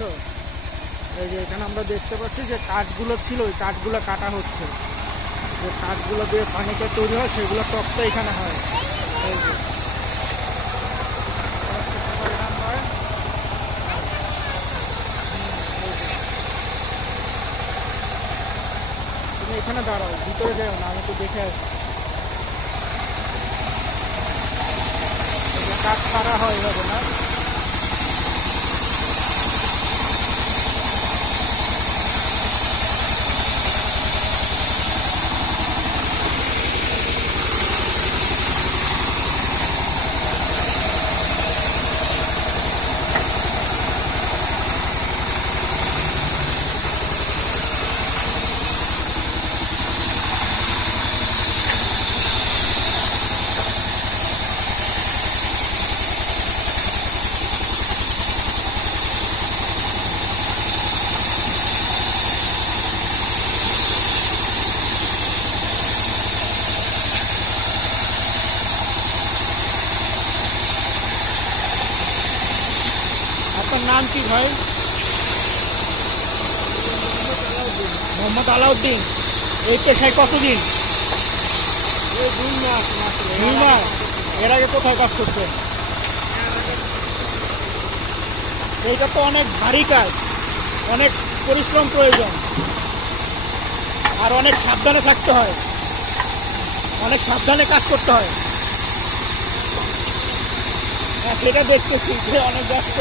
দেখছ? এই যে এখানে আমরা দেখতে পাচ্ছি যে কাঠগুলো ছিল, ওই কাঠগুলো কাটা হচ্ছে। যে কাঠগুলো দিয়ে ফার্নিচার তৈরি হয়, সেগুলো টপটা এখানে হয়। এই যে। তুমি এখানে দাঁড়াও, ভিতরে যাও না, আমি তো দেখে আসি। কাঠ ছাড়া হয় এভাবে না? আপনার নাম কি ভাই? মোহাম্মদ আলাউদ্দিন। এই পেশায় কতদিন? এর আগে কোথায় কাজ করছেন এইটা তো অনেক ভারী কাজ। অনেক পরিশ্রম প্রয়োজন। আর অনেক সাবধানে থাকতে হয়। অনেক সাবধানে কাজ করতে হয়। হ্যাঁ সেটা দেখতেছি যে অনেক ব্যস্ত।